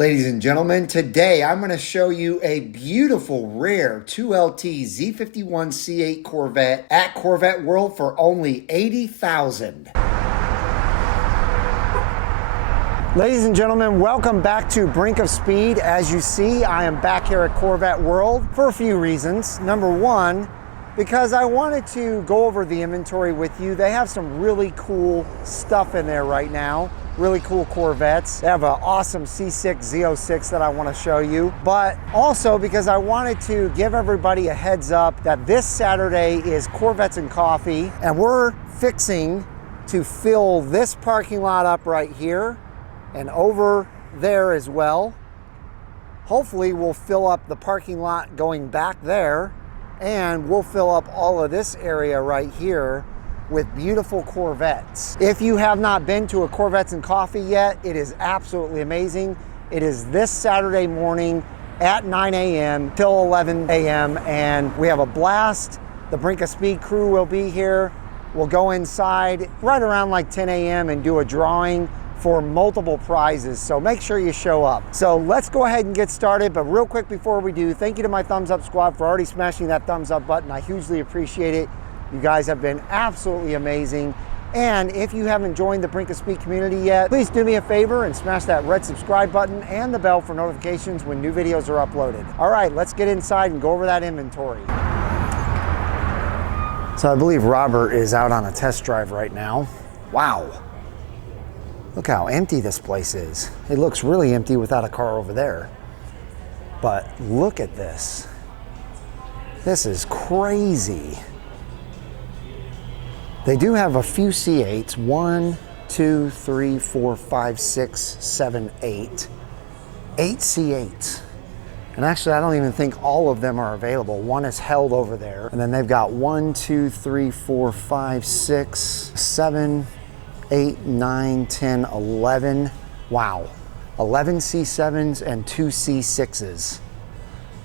Ladies and gentlemen, today I'm going to show you a beautiful, rare 2LT Z51 C8 Corvette at Corvette World for only $80,000. Ladies and gentlemen, welcome back to Brink of Speed. As you see, I am back here at Corvette World for a few reasons. Number one, because I wanted to go over the inventory with you. They have some really cool stuff in there right now. Really cool Corvettes. They have an awesome C6 Z06 that I want to show you, but also because I wanted to give everybody a heads up that this Saturday is Corvettes and Coffee, and we're fixing to fill this parking lot up right here and over there as well. Hopefully we'll fill up the parking lot going back there, and we'll fill up all of this area right here with beautiful Corvettes. If you have not been to a Corvettes and Coffee yet, it is absolutely amazing. It is this Saturday morning at 9 a.m. till 11 a.m. and we have a blast. The Brink of Speed crew will be here. We'll go inside right around like 10 a.m. and do a drawing for multiple prizes, so make sure you show up. So let's go ahead and get started, but real quick before we do, thank you to my thumbs up squad for already smashing that thumbs up button. I hugely appreciate it. You guys have been absolutely amazing. And if you haven't joined the Brink of Speed community yet, please do me a favor and smash that red subscribe button and the bell for notifications when new videos are uploaded. All right, let's get inside and go over that inventory. So I believe Robert is out on a test drive right now. Wow. Look how empty this place is. It looks really empty without a car over there. But look at this. This is crazy. They do have a few C8s. 1, 2, 3, 4, 5, 6, 7, 8. 8 C8s. And actually, I don't even think all of them are available. One is held over there. And then they've got 1, 2, 3, 4, 5, 6, 7, 8, 9, 10, 11. Wow. 11 C7s and 2 C6s.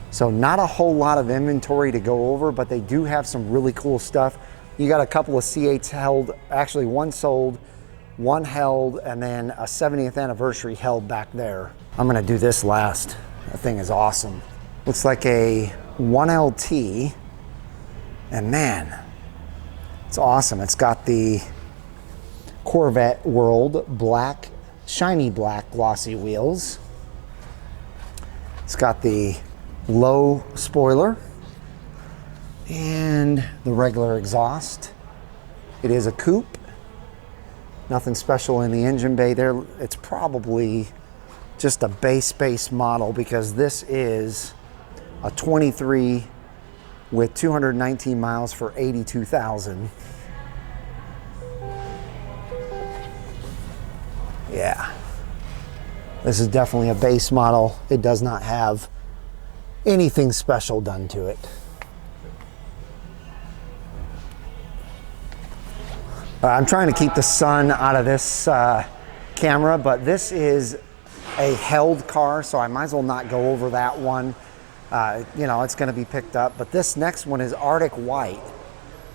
So not a whole lot of inventory to go over, but they do have some really cool stuff. You got a couple of C8s held, actually one sold, one held, and then a 70th anniversary held back there. I'm gonna do this last. That thing is awesome. Looks like a 1LT, and man, it's awesome. It's got the Corvette World black, shiny black glossy wheels. It's got the low spoiler and the regular exhaust. It is a coupe. Nothing special in the engine bay there. It's probably just a base model because this is a 23 with 219 miles for 82,000. Yeah, this is definitely a base model. It does not have anything special done to it. I'm trying to keep the sun out of this camera, but this is a held car, so I might as well not go over that one. You know, it's going to be picked up, but this next one is Arctic White,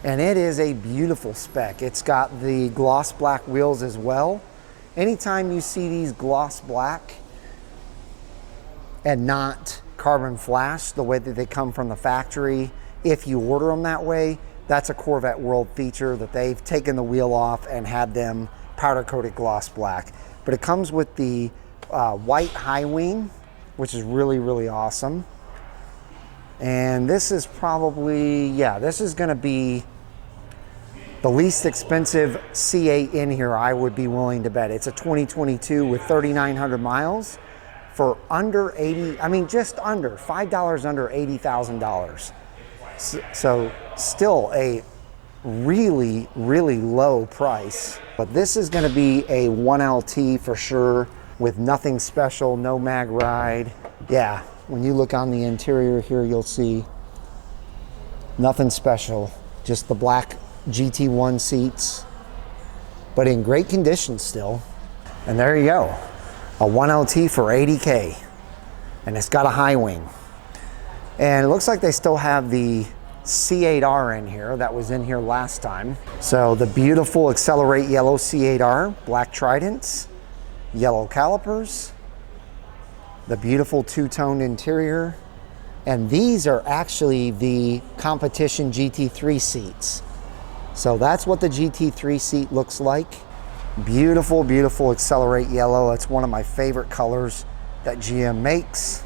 and it is a beautiful spec. It's got the gloss black wheels as well. Anytime you see these gloss black and not carbon flash, the way that they come from the factory, if you order them that way, that's a Corvette World feature that they've taken the wheel off and had them powder coated gloss black. But it comes with the white high wing, which is really, really awesome. And this is probably, yeah, this is gonna be the least expensive C8 in here, I would be willing to bet. It's a 2022 with 3,900 miles for under 80, I mean, just under, $5 under $80,000. So still a really, really low price. But this is gonna be a 1LT for sure with nothing special, no mag ride. Yeah, when you look on the interior here, you'll see nothing special, just the black GT1 seats, but in great condition still. And there you go, a 1LT for 80K, and it's got a high wing. And it looks like they still have the C8R in here that was in here last time. So the beautiful Accelerate yellow C8R, black tridents, yellow calipers, the beautiful two-toned interior. And these are actually the competition GT3 seats. So that's what the GT3 seat looks like. Beautiful, beautiful Accelerate yellow. It's one of my favorite colors that GM makes.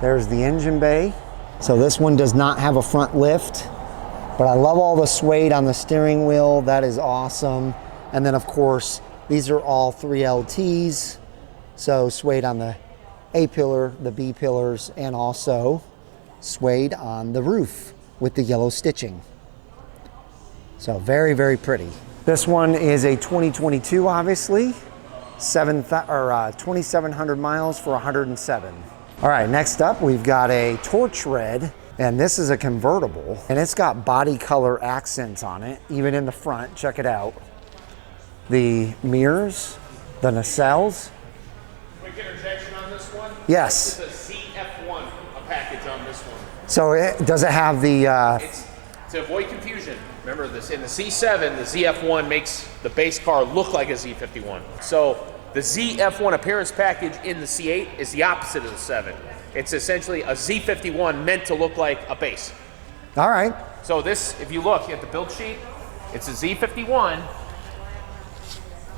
There's the engine bay. So this one does not have a front lift, but I love all the suede on the steering wheel. That is awesome. And then of course, these are all 3LTs. So suede on the A pillar, the B pillars, and also suede on the roof with the yellow stitching. So very, very pretty. This one is a 2022, obviously. 2,700 miles for 107. All right, next up, we've got a torch red, and this is a convertible, and it's got body color accents on it, even in the front. Check it out. The mirrors, the nacelles. Quick interjection on this one. Yes. This is a ZF1 package on this one. So does it have the... It's to avoid confusion. Remember this, in the C7, the ZF1 makes the base car look like a Z51. So the ZF1 appearance package in the C8 is the opposite of the 7. It's essentially a Z51 meant to look like a base. All right. So this, if you look at the build sheet, it's a Z51,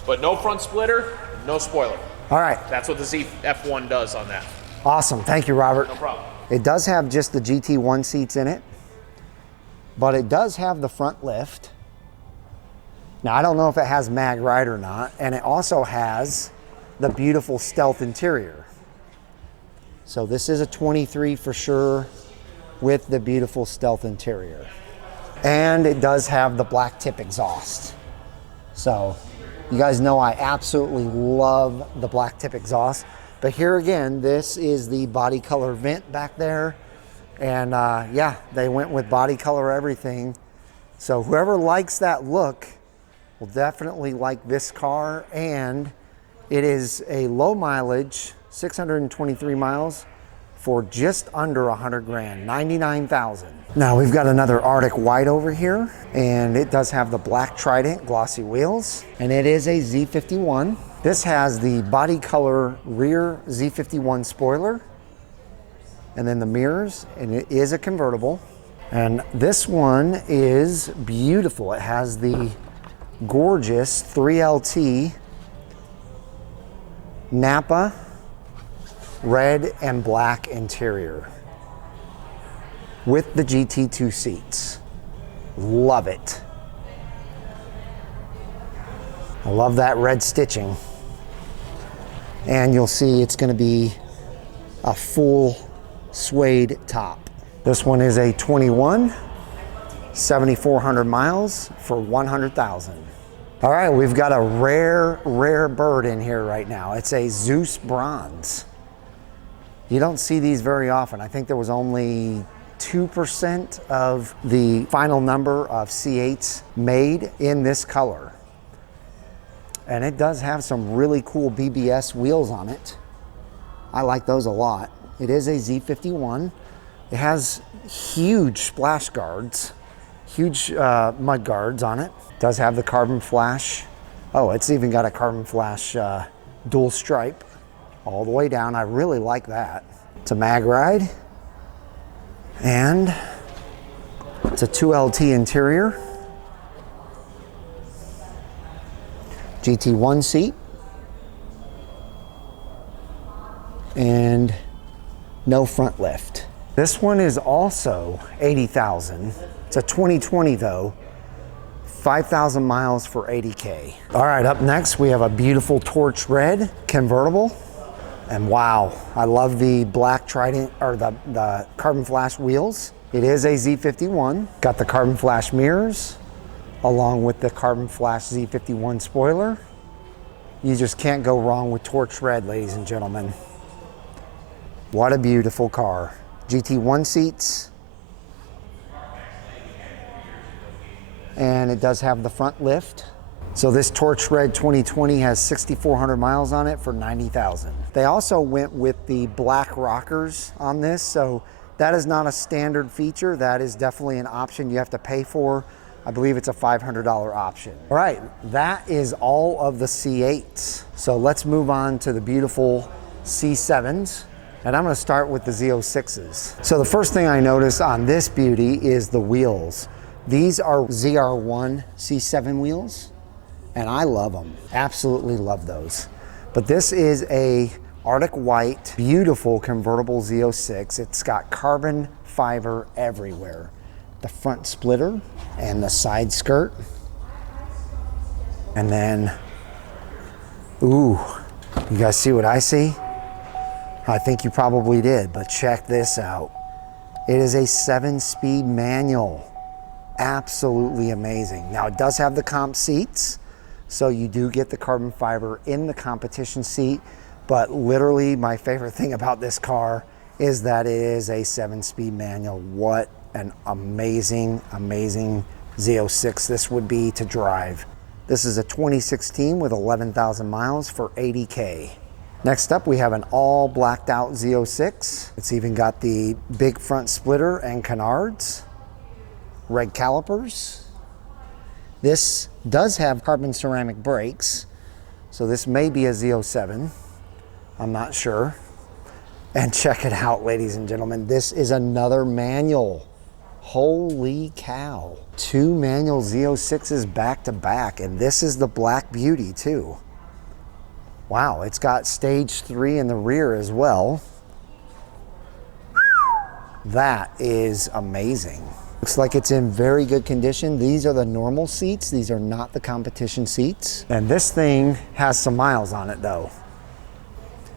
but no front splitter, no spoiler. All right. That's what the ZF1 does on that. Awesome. Thank you, Robert. No problem. It does have just the GT1 seats in it, but it does have the front lift. Now, I don't know if it has mag ride or not, and it also has the beautiful stealth interior. So this is a 23 for sure with the beautiful stealth interior. And it does have the black tip exhaust. So you guys know I absolutely love the black tip exhaust. But here again, this is the body color vent back there. And yeah, they went with body color everything. So whoever likes that look will definitely like this car. And it is a low mileage, 623 miles for just under 100 grand, 99,000. Now we've got another Arctic White over here, and it does have the black Trident glossy wheels, and it is a Z51. This has the body color rear Z51 spoiler, and then the mirrors, and it is a convertible. And this one is beautiful. It has the gorgeous 3LT Napa red and black interior with the GT2 seats. Love it. I love that red stitching. And you'll see it's going to be a full suede top. This one is a 21, 7,400 miles for 100,000. All right, we've got a rare bird in here right now. It's a Zeus Bronze. You don't see these very often. I think there was only 2% of the final number of C8s made in this color. And it does have some really cool BBS wheels on it. I like those a lot. It is a Z51. It has huge splash guards, huge mud guards on it. It does have the carbon flash. Oh, it's even got a carbon flash dual stripe all the way down. I really like that. It's a mag ride, and it's a 2LT interior. GT1 seat, and no front lift. This one is also 80,000. It's a 2020 though, 5,000 miles for 80K. All right, up next we have a beautiful torch red convertible. And wow, I love the black Trident, or the carbon flash wheels. It is a Z51. Got the carbon flash mirrors, along with the carbon flash Z51 spoiler. You just can't go wrong with torch red, ladies and gentlemen. What a beautiful car. GT1 seats. And it does have the front lift. So this torch red 2020 has 6,400 miles on it for 90,000. They also went with the black rockers on this, so that is not a standard feature. That is definitely an option you have to pay for. I believe it's a $500 option. All right, that is all of the C8s. So let's move on to the beautiful C7s. And I'm gonna start with the Z06s. So the first thing I notice on this beauty is the wheels. These are ZR1 C7 wheels, and I love them. Absolutely love those. But this is a Arctic white, beautiful convertible Z06. It's got carbon fiber everywhere. The front splitter and the side skirt. And then, ooh, you guys see what I see? I think you probably did, but check this out. It is a 7-speed manual. Absolutely amazing. Now it does have the comp seats, so you do get the carbon fiber in the competition seat, but literally my favorite thing about this car is that it is a 7-speed manual. What an amazing, amazing Z06 this would be to drive. This is a 2016 with 11,000 miles for $80K. Next up, we have an all blacked out Z06. It's even got the big front splitter and canards, red calipers. This does have carbon ceramic brakes, so this may be a Z07. I'm not sure. And check it out, ladies and gentlemen. This is another manual. Holy cow. 2 manual Z06s back to back, and this is the black beauty too. Wow, it's got stage 3 in the rear as well. That is amazing. Looks like it's in very good condition. These are the normal seats. These are not the competition seats. And this thing has some miles on it though.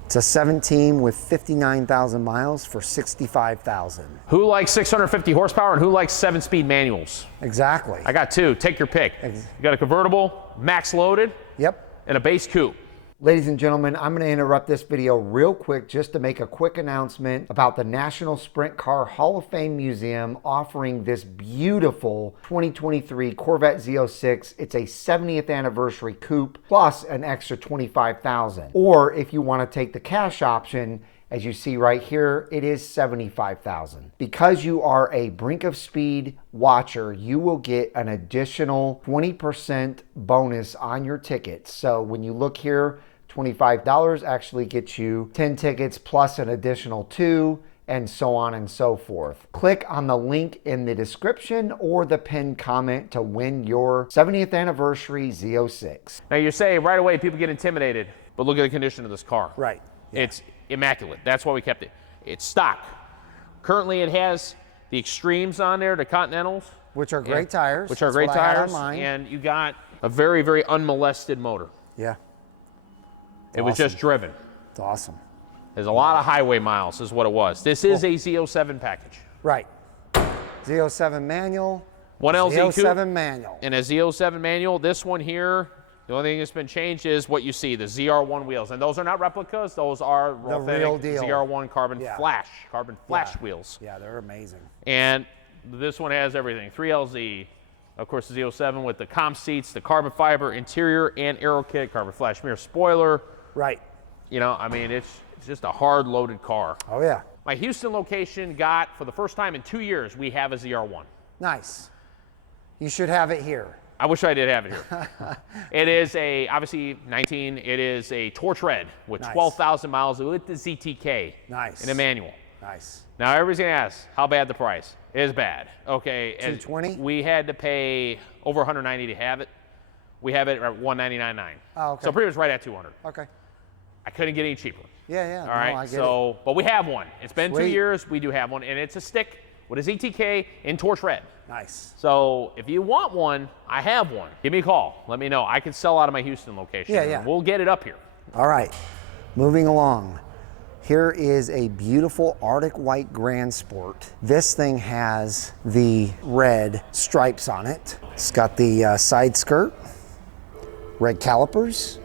It's a 17 with 59,000 miles for 65,000. Who likes 650 horsepower and who likes 7-speed manuals? Exactly. I got 2. Take your pick. You got a convertible, max loaded. Yep. And a base coupe. Ladies and gentlemen, I'm going to interrupt this video real quick just to make a quick announcement about the National Sprint Car Hall of Fame Museum offering this beautiful 2023 Corvette Z06. It's a 70th anniversary coupe plus an extra $25,000. Or if you want to take the cash option, as you see right here, it is $75,000. Because you are a Brink of Speed watcher, you will get an additional 20% bonus on your tickets. So when you look here, $25 actually gets you 10 tickets plus an additional 2, and so on and so forth. Click on the link in the description or the pinned comment to win your 70th anniversary Z06. Now you say right away people get intimidated, but look at the condition of this car. Right. Yeah. It's immaculate. That's why we kept it. It's stock. Currently it has the Extremes on there, the Continentals. Which are great tires. Which are great tires. And you got a very, very unmolested motor. Yeah. It was just driven. It's awesome. There's a lot of highway miles is what it was. This is a Z07 package. Right. Z07 manual. 1LZ Z07 manual. And a Z07 manual. This one here, the only thing that's been changed is what you see, the ZR1 wheels. And those are not replicas. Those are the real deal. ZR1 carbon flash wheels. Yeah, they're amazing. And this one has everything. 3LZ. Of course, the Z07 with the comp seats, the carbon fiber interior and aero kit, carbon flash mirror spoiler. Right. You know, I mean, it's just a hard loaded car. Oh yeah. My Houston location got, for the first time in 2 years, we have a ZR1. Nice. You should have it here. I wish I did have it here. It is a, obviously 19, it is a torch red with 12,000 miles with the ZTK. Nice. In a manual. Nice. Now everybody's gonna ask, how bad the price? It is bad. Okay. 220? We had to pay over $190 to have it. We have it at $199.9. Oh, okay. So pretty much right at $200. Okay. I couldn't get any cheaper. Yeah. All right. I get so, but we have one. It's been Sweet. 2 years. We do have one, and it's a stick with a ZTK in torch red. Nice. So if you want one, I have one. Give me a call. Let me know. I can sell out of my Houston location. Yeah. We'll get it up here. All right. Moving along. Here is a beautiful Arctic White Grand Sport. This thing has the red stripes on it. It's got the side skirt, red calipers,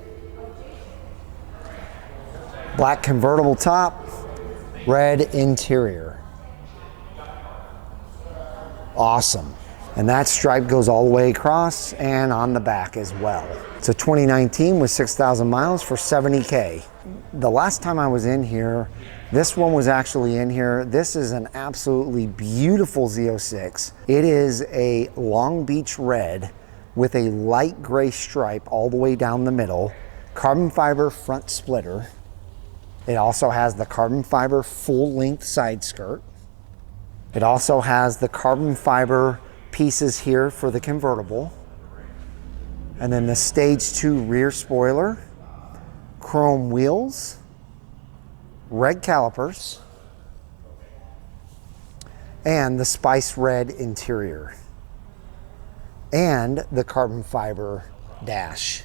black convertible top, red interior. Awesome. And that stripe goes all the way across and on the back as well. It's a 2019 with 6,000 miles for $70K. The last time I was in here, this one was actually in here. This is an absolutely beautiful Z06. It is a Long Beach red with a light gray stripe all the way down the middle, carbon fiber front splitter, It also has the carbon fiber full-length side skirt. It also has the carbon fiber pieces here for the convertible. And then the stage 2 rear spoiler, chrome wheels, red calipers, and the spice red interior, and the carbon fiber dash.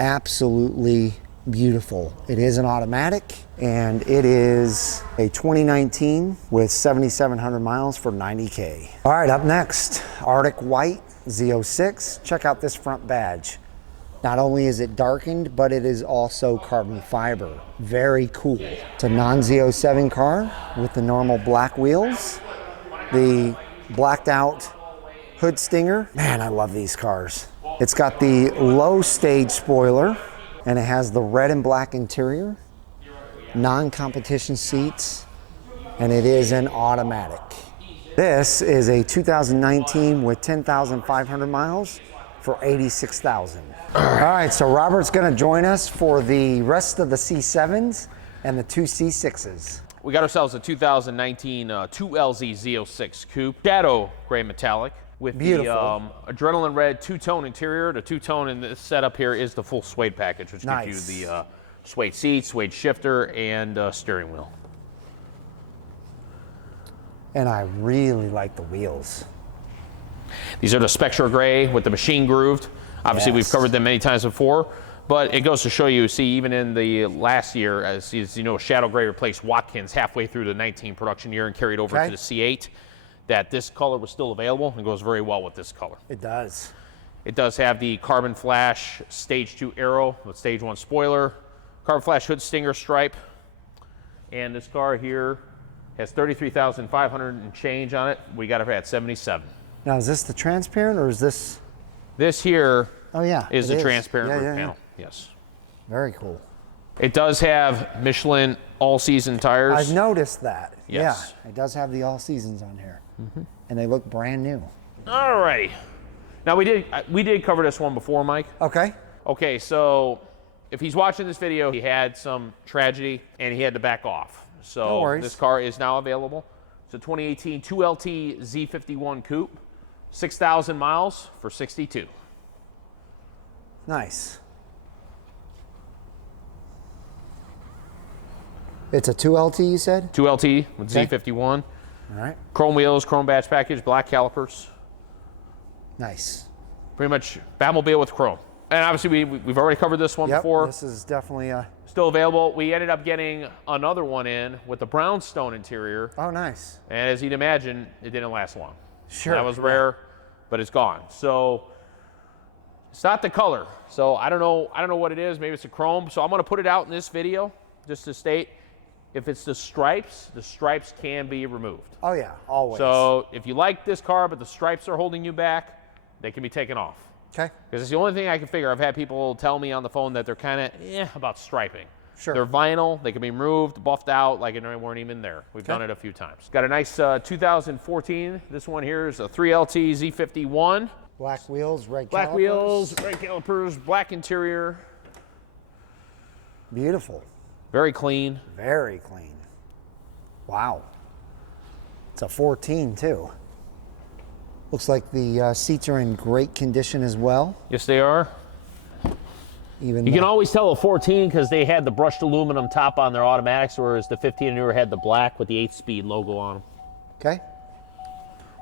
Absolutely beautiful. It is an automatic, and it is a 2019 with 7,700 miles for 90K. All right, up next, Arctic White Z06. Check out this front badge. Not only is it darkened, but it is also carbon fiber. Very cool. It's a non-Z07 car with the normal black wheels, the blacked out hood stinger. Man, I love these cars. It's got the low stage spoiler, and it has the red and black interior, non-competition seats, and it is an automatic. This is a 2019 with 10,500 miles for 86,000. All right, so Robert's gonna join us for the rest of the C7s and the 2 C6s. We got ourselves a 2019 2LZ Z06 Coupe, shadow gray metallic with beautiful. The adrenaline red two-tone interior. The two-tone in this setup here is the full suede package, which gives you the suede seats, suede shifter, and steering wheel. And I really like the wheels. These are the Spectra Gray with the machine grooved. Obviously, Yes. we've covered them many times before, but it goes to show you, see, even in the last year, as you know, Shadow Gray replaced Watkins halfway through the 19 production year and carried over to the C8, that this color was still available and goes very well with this color. It does. It does have the carbon flash stage 2 arrow with stage 1 spoiler, carbon flash hood stinger stripe, and this car here has 33,500 and change on it. We got it at 77. Now, is this the transparent or is this? This here is the it transparent Yeah, roof yeah, panel. Yes. Very cool. It does have Michelin all-season tires. I've noticed that. Yes. Yeah, it does have the all seasons on here, and they look brand new. Alrighty. Now we did cover this one before, Mike. Okay. Okay, so if he's watching this video, he had some tragedy and he had to back off. No So worries. this car is now available. It's a 2018 2LT Z51 Coupe, 6,000 miles for 62. Nice. It's a 2LT, you said? 2LT with Z51. All right. Chrome wheels, chrome badge package, black calipers. Nice. Pretty much Batmobile with chrome. And obviously we've already covered this one before. This is definitely a. Still available. We ended up getting another one in with the brownstone interior. Oh, nice. And as you'd imagine, it didn't last long. Sure. That was rare, but it's gone. So it's not the color. So I don't know what it is. Maybe it's a chrome. So I'm going to put it out in this video just to state, if it's the stripes can be removed. Oh yeah, always. So if you like this car, but the stripes are holding you back, they can be taken off. Okay. Because it's the only thing I can figure. I've had people tell me on the phone that they're kind of about striping. Sure. They're vinyl. They can be removed, buffed out, like they weren't even there. We've done it a few times. Got a nice 2014. This one here is a 3LT Z51. Black wheels, red Black calipers. wheels, red calipers, black interior. Beautiful. Very clean. Very clean. Wow. It's a 14 too. Looks like the seats are in great condition as well. Yes, they are. You can always tell a 14 because they had the brushed aluminum top on their automatics, whereas the 15 and newer had the black with the 8-speed logo on them. Okay.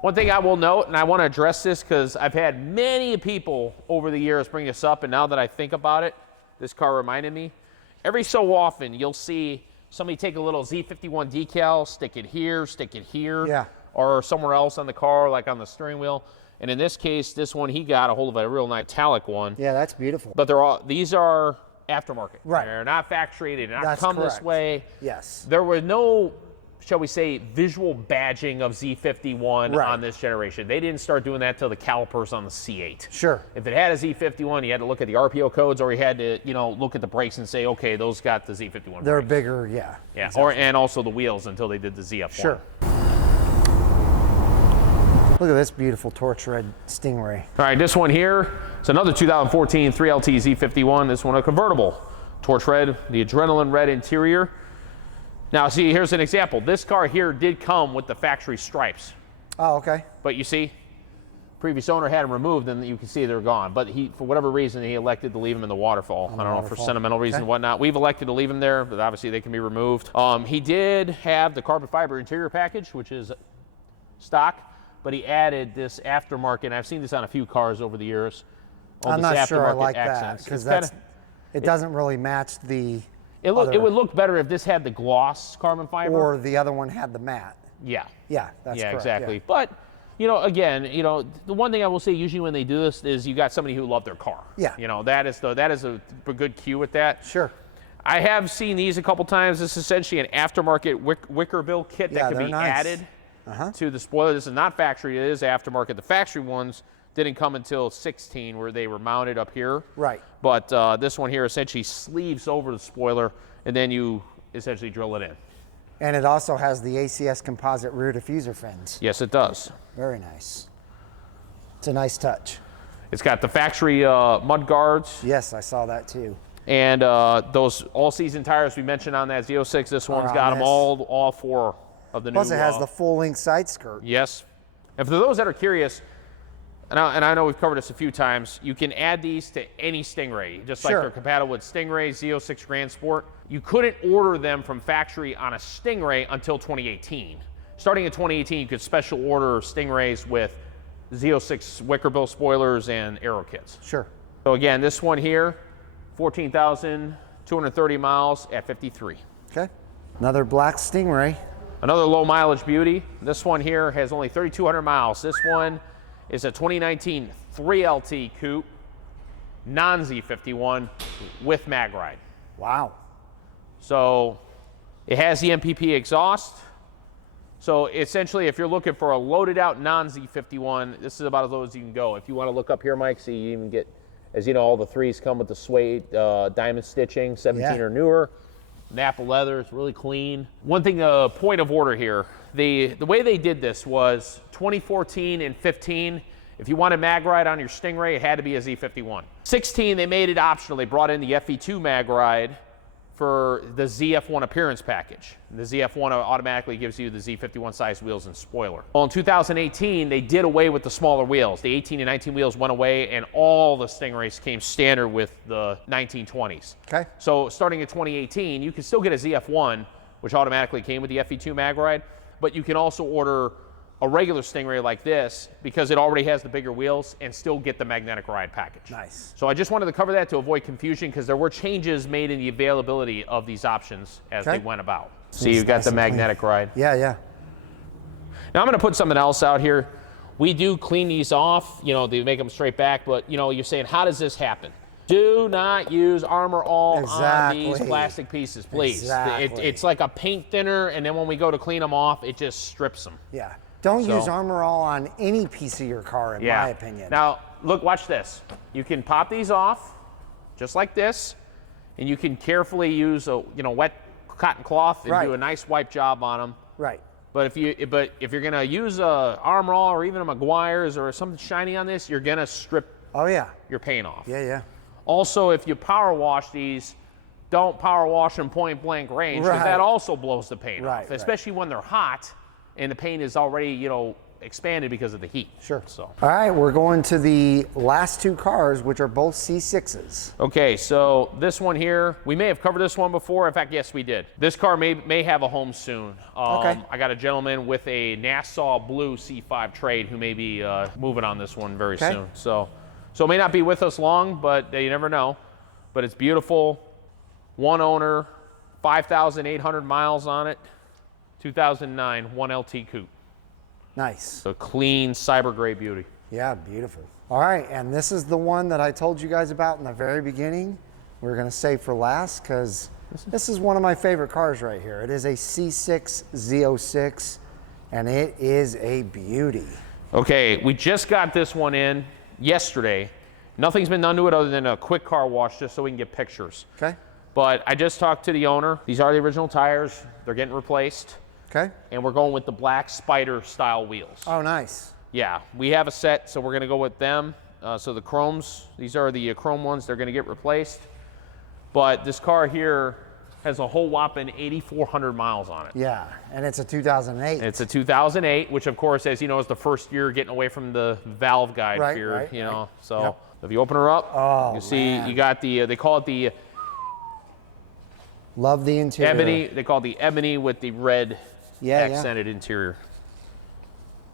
One thing I will note, and I want to address this because I've had many people over the years bring this up, and now that I think about it, this car reminded me. Every so often, you'll see somebody take a little Z51 decal, stick it here, or somewhere else on the car, like on the steering wheel. And in this case, this one, he got a hold of a real nice metallic one. Yeah, that's beautiful. But these are aftermarket. Right. They're not factory. They did not That's come correct. this way. Yes. There was no, shall we say, visual badging of Z51 on this generation. They didn't start doing that till the calipers on the C8. Sure. If it had a Z51, you had to look at the RPO codes, or you had to, look at the brakes and say, okay, those got the Z51 They're brakes. bigger, yeah. Yeah, Exactly. and also the wheels until they did the ZF1. Sure. Look at this beautiful torch red Stingray. All right, this one here, it's another 2014 3LT Z51. This one a convertible. Torch red, the adrenaline red interior. Now see, here's an example. This car here did come with the factory stripes. Oh, okay. But you see, previous owner had them removed, and you can see they're gone. But he, for whatever reason, he elected to leave them in the waterfall. I don't know, for sentimental reasons and whatnot. We've elected to leave them there, but obviously they can be removed. He did have the carbon fiber interior package, which is stock, but he added this aftermarket, and I've seen this on a few cars over the years. I'm not sure I like that, because it doesn't really match the It would look better if this had the gloss carbon fiber. Or the other one had the matte. Yeah. Yeah, that's correct. Exactly. Yeah. But, you know, again, you know, the one thing I will say usually when they do this is you got somebody who loved their car. Yeah. You know, that is a good cue with that. Sure. I have seen these a couple times. This is essentially an aftermarket wicker bill kit that can be added to the spoiler. This is not factory, it is aftermarket. The factory ones didn't come until 16, where they were mounted up here. Right. But this one here essentially sleeves over the spoiler, and then you essentially drill it in. And it also has the ACS composite rear diffuser fins. Yes, it does. Very nice. It's a nice touch. It's got the factory mud guards. Yes, I saw that too. And those all-season tires we mentioned on that Z06, this one's got them all four of the new. Plus it has the full-length side skirt. Yes. And for those that are curious, and I know we've covered this a few times, you can add these to any Stingray, just like they're compatible with Stingray, Z06 Grand Sport. You couldn't order them from factory on a Stingray until 2018. Starting in 2018, you could special order Stingrays with Z06 wicker bill spoilers and aero kits. Sure. So again, this one here, 14,230 miles at 53. Okay. Another black Stingray. Another low mileage beauty. This one here has only 3,200 miles. This one is a 2019 3LT coupe, non-Z51 with mag ride. Wow. So it has the MPP exhaust. So essentially, if you're looking for a loaded out non-Z51, this is about as low as you can go. If you want to look up here, Mike, see you even get, as you know, all the threes come with the suede diamond stitching, 17 or newer. Napa leather, it's really clean. One thing, point of order here, the way they did this was 2014 and 15, if you wanted mag ride on your Stingray, it had to be a Z51. 16, they made it optional. They brought in the FE2 mag ride for the ZF1 appearance package. The ZF1 automatically gives you the Z51 size wheels and spoiler. Well, in 2018, they did away with the smaller wheels. The 18 and 19 wheels went away, and all the Stingrays came standard with the 1920s. Okay. So starting in 2018, you can still get a ZF1, which automatically came with the FE2 mag ride, but you can also order a regular Stingray like this because it already has the bigger wheels and still get the magnetic ride package. Nice. So I just wanted to cover that to avoid confusion because there were changes made in the availability of these options as they went about. See, you've got the magnetic ride. Yeah, yeah. Now I'm going to put something else out here. We do clean these off, you know, they make them straight back, but you know, you're saying, how does this happen? Do not use Armor All on these plastic pieces, please. Exactly. It's like a paint thinner, and then when we go to clean them off, it just strips them. Yeah. Don't use Armor All on any piece of your car, in my opinion. Now, look, watch this. You can pop these off, just like this, and you can carefully use a wet cotton cloth and do a nice wipe job on them. Right. But if you're gonna use a Armor All or even a Meguiar's or something shiny on this, you're gonna strip your paint off. Yeah, yeah. Also, if you power wash these, don't power wash them point blank range because that also blows the paint off, especially when they're hot and the paint is already, you know, expanded because of the heat. Sure. So. All right, we're going to the last two cars, which are both C6s. Okay, so this one here, we may have covered this one before. In fact, yes, we did. This car may have a home soon. I got a gentleman with a Nassau Blue C5 trade who may be moving on this one very soon. So it may not be with us long, but you never know. But it's beautiful. One owner, 5,800 miles on it. 2009 1LT coupe. Nice. A clean cyber gray beauty. Yeah, beautiful. All right, and this is the one that I told you guys about in the very beginning. We're gonna save for last because this is one of my favorite cars right here. It is a C6 Z06 and it is a beauty. Okay, we just got this one in yesterday. Nothing's been done to it other than a quick car wash just so we can get pictures. Okay. But I just talked to the owner. These are the original tires. They're getting replaced. Okay. And we're going with the black Spider style wheels. Oh, nice. Yeah, we have a set, so we're gonna go with them. So the chromes, these are the chrome ones. They're gonna get replaced. But this car here has a whole whopping 8,400 miles on it. Yeah, and it's a 2008. It's a 2008, which of course, as you know, is the first year getting away from the valve guide fear, you know. So if you open her up, you see you got the, they call it the love the interior. ebony. They call it the ebony with the red accented interior.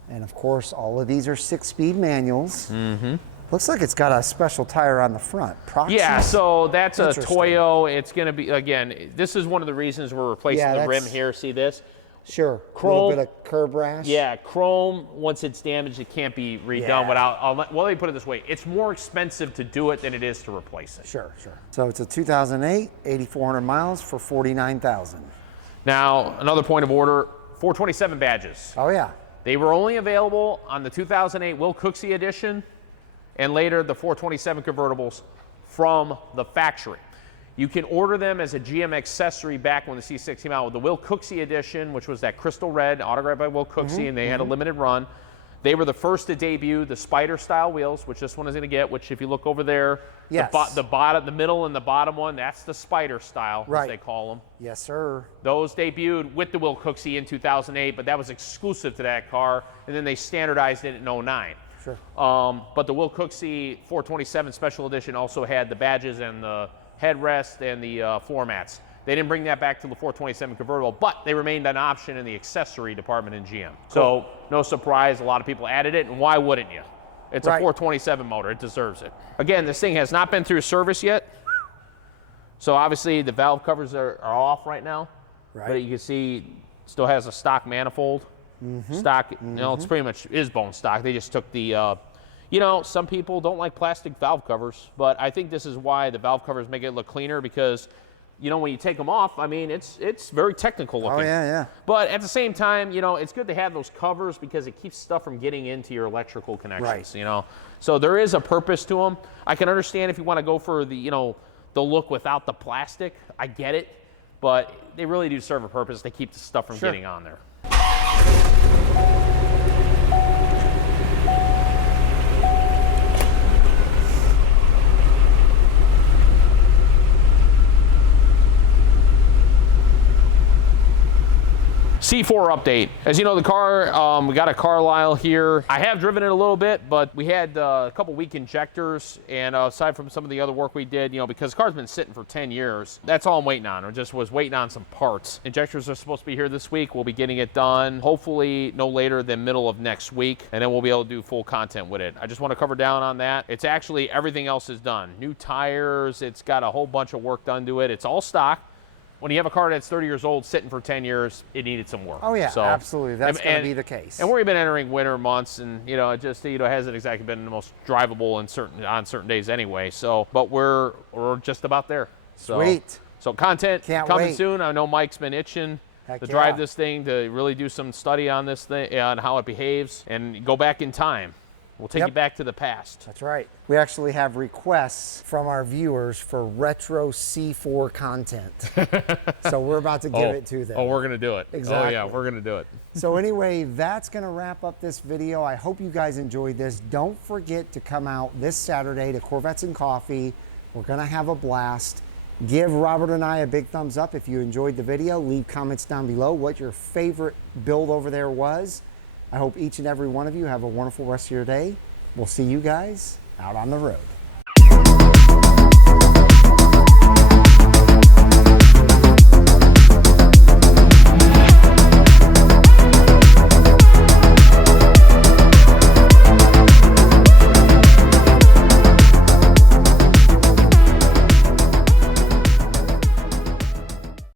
And of course, all of these are 6-speed manuals. Looks like it's got a special tire on the front. Proxy? Yeah, so that's a Toyo. It's going to be, again, this is one of the reasons we're replacing the rim here. See this? Sure. Chrome. A little bit of curb rash. Yeah, chrome, once it's damaged, it can't be redone without, well, let me put it this way. It's more expensive to do it than it is to replace it. Sure. So it's a 2008, 8,400 miles for $49,000. Now, another point of order, 427 badges. Oh, yeah. They were only available on the 2008 Will Cooksey edition and later the 427 convertibles from the factory. You can order them as a GM accessory back when the C6 came out with the Will Cooksey edition, which was that crystal red, autographed by Will Cooksey, and they had a limited run. They were the first to debut the Spider style wheels, which this one is going to get, which if you look over there, the bottom, the middle and the bottom one, that's the Spider style, as they call them. Yes, sir. Those debuted with the Will Cooksey in 2008, but that was exclusive to that car, and then they standardized it in 09. Sure. But the Will Cooksey 427 Special Edition also had the badges and the headrest and the floor mats. They didn't bring that back to the 427 convertible, but they remained an option in the accessory department in GM. So no surprise, a lot of people added it, and why wouldn't you? It's a 427 motor, it deserves it. Again, this thing has not been through service yet, so obviously the valve covers are off right now, but you can see it still has a stock manifold. Stock, you know, it's pretty much is bone stock. They just took the, you know, some people don't like plastic valve covers, but I think this is why the valve covers make it look cleaner because, you know, when you take them off, I mean, it's very technical looking. Oh, yeah. But at the same time, you know, it's good to have those covers because it keeps stuff from getting into your electrical connections, you know. So there is a purpose to them. I can understand if you want to go for the, you know, the look without the plastic. I get it, but they really do serve a purpose. They keep the stuff from getting on there. C4 update. As you know, the car, we got a Carlisle here. I have driven it a little bit, but we had a couple weak injectors, and aside from some of the other work we did, you know, because the car's been sitting for 10 years, that's all I'm waiting on, or just was waiting on some parts. Injectors are supposed to be here this week. We'll be getting it done, hopefully no later than middle of next week, and then we'll be able to do full content with it. I just want to cover down on that. It's actually, everything else is done. New tires, it's got a whole bunch of work done to it. It's all stock. When you have a car that's 30 years old sitting for 10 years, it needed some work. Oh, yeah, so, absolutely. That's going to be the case. And we've been entering winter months, and, you know, it just, you know, hasn't exactly been the most drivable on certain days anyway. So, but we're just about there. So, Sweet. So content coming wait. soon. I know Mike's been itching to drive this thing, to really do some study on this thing, on how it behaves, and go back in time. We'll take you back to the past. That's right. We actually have requests from our viewers for retro C4 content. So we're about to give it to them. Oh, we're going to do it. Exactly. Oh, yeah, we're going to do it. So anyway, that's going to wrap up this video. I hope you guys enjoyed this. Don't forget to come out this Saturday to Corvettes and Coffee. We're going to have a blast. Give Robert and I a big thumbs up if you enjoyed the video. Leave comments down below what your favorite build over there was. I hope each and every one of you have a wonderful rest of your day. We'll see you guys out on the road.